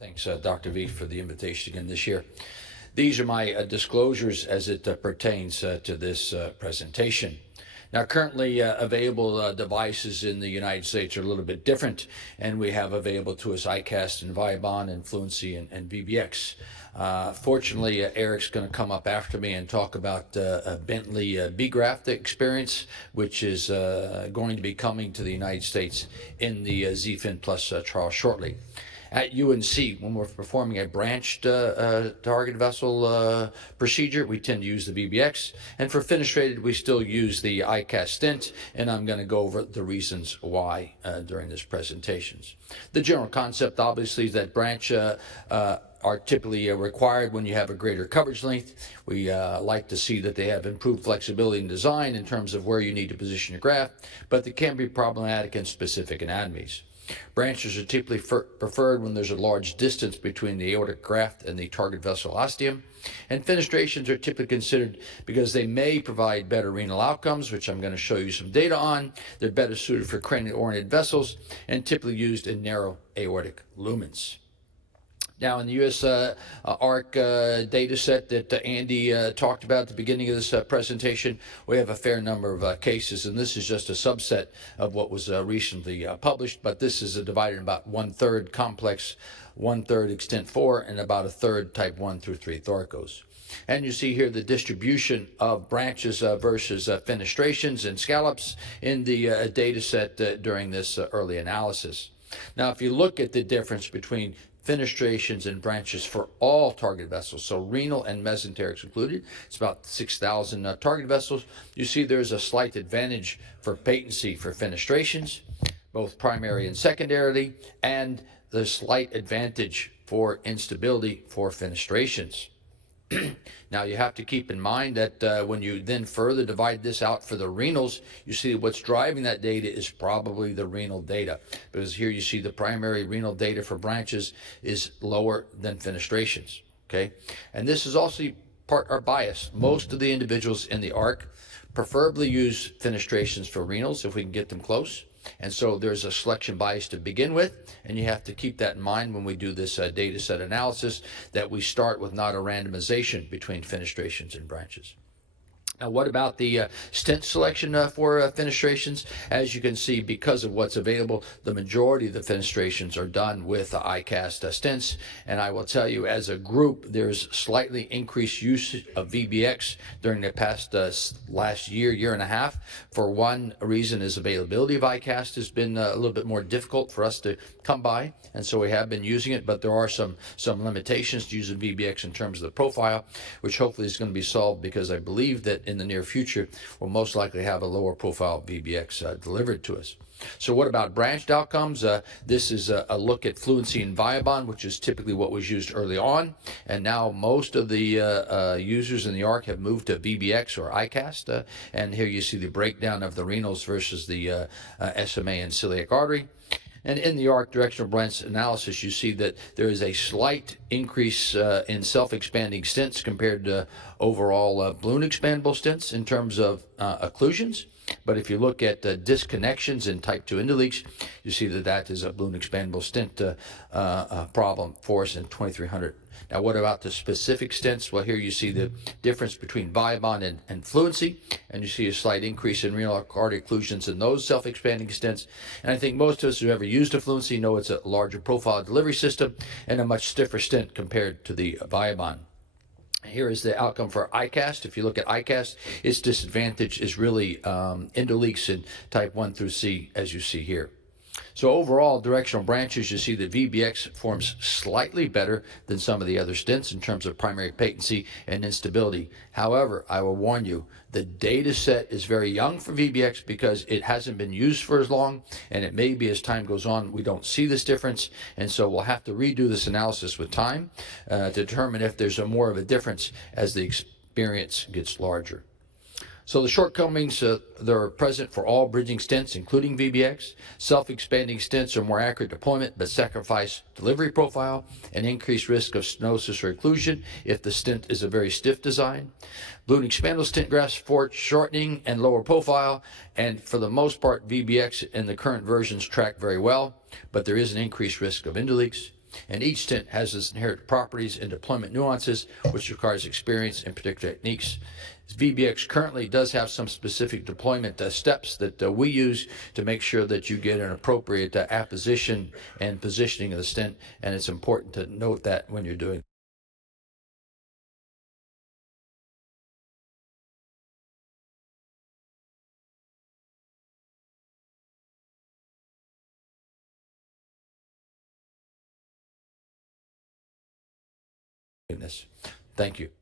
Thanks, Dr. V, for the invitation again this year. These are my disclosures as it pertains to this presentation. Now, currently available devices in the United States are a little bit different, and we have available to us iCast and Viabon and Fluency and VBX. Fortunately, Eric's going to come up after me and talk about Bentley B-Graft experience, which is going to be coming to the United States in the ZFin Plus trial shortly. At UNC, when we're performing a branched target vessel procedure, we tend to use the VBX. And for fenestrated, we still use the iCast stent, and I'm going to go over the reasons why during this presentation. The general concept, obviously, is that branch are typically required when you have a greater coverage length. We like to see that they have improved flexibility in design in terms of where you need to position your graft, but they can be problematic in specific anatomies. Branches are typically preferred when there's a large distance between the aortic graft and the target vessel ostium. And fenestrations are typically considered because they may provide better renal outcomes, which I'm going to show you some data on. They're better suited for cranial-oriented vessels and typically used in narrow aortic lumens. Now, in the U.S. ARC data set that Andy talked about at the beginning of this presentation, we have a fair number of cases, and this is just a subset of what was recently published, but this is divided in about 1/3 complex, 1/3 extent 4, and about 1/3 type 1 through 3 thoracos. And you see here the distribution of branches versus fenestrations and scallops in the data set during this early analysis. Now, if you look at the difference between fenestrations and branches for all target vessels, so renal and mesenterics included, it's about 6,000 target vessels. You see there's a slight advantage for patency for fenestrations, both primary and secondarily, and the slight advantage for instability for fenestrations. Now, you have to keep in mind that when you then further divide this out for the renals, you see what's driving that data is probably the renal data, because here you see the primary renal data for branches is lower than fenestrations, okay? And this is also part our bias. Most of the individuals in the ARC preferably use fenestrations for renals if we can get them close. And so there's a selection bias to begin with, and you have to keep that in mind when we do this data set analysis, that we start with not a randomization between fenestrations and branches. Now, what about the stent selection for fenestrations? As you can see, because of what's available, the majority of the fenestrations are done with iCast stents. And I will tell you, as a group, there's slightly increased use of VBX during the past last year and a half. For one reason is availability of iCast has been a little bit more difficult for us to come by, and so we have been using it, but there are some limitations to using VBX in terms of the profile, which hopefully is going to be solved, because I believe that in the near future we'll most likely have a lower profile VBX delivered to us. So what about branched outcomes? This is a look at Fluency and Viabon, which is typically what was used early on, and now most of the users in the ARC have moved to VBX or iCast, and here you see the breakdown of the renals versus the SMA and celiac artery. And in the ARC directional branch analysis, you see that there is a slight increase in self-expanding stents compared to overall balloon expandable stents in terms of occlusions. But if you look at disconnections in type 2 endoleaks, you see that that is a balloon expandable stent problem for us in 2300. Now, what about the specific stents? Well, here you see the difference between Viabon and Fluency, and you see a slight increase in renal artery occlusions in those self-expanding stents. And I think most of us who have ever used a Fluency know it's a larger profile delivery system and a much stiffer stent compared to the Viabon. Here is the outcome for iCast. If you look at iCast, its disadvantage is really endoleaks in type 1 through C, as you see here. So overall, directional branches, you see that VBX performs slightly better than some of the other stents in terms of primary patency and instability. However, I will warn you, the data set is very young for VBX because it hasn't been used for as long, and it may be as time goes on, we don't see this difference, and so we'll have to redo this analysis with time to determine if there's more of a difference as the experience gets larger. So the shortcomings, they're present for all bridging stents, including VBX. Self-expanding stents are more accurate deployment, but sacrifice delivery profile and increased risk of stenosis or occlusion if the stent is a very stiff design. Balloon expandable stent grafts support shortening and lower profile, and for the most part, VBX in the current versions track very well, but there is an increased risk of endoleaks. And each stent has its inherent properties and deployment nuances, which requires experience and particular techniques. VBX currently does have some specific deployment steps that we use to make sure that you get an appropriate apposition and positioning of the stent, and it's important to note that when you're doing this. Thank you.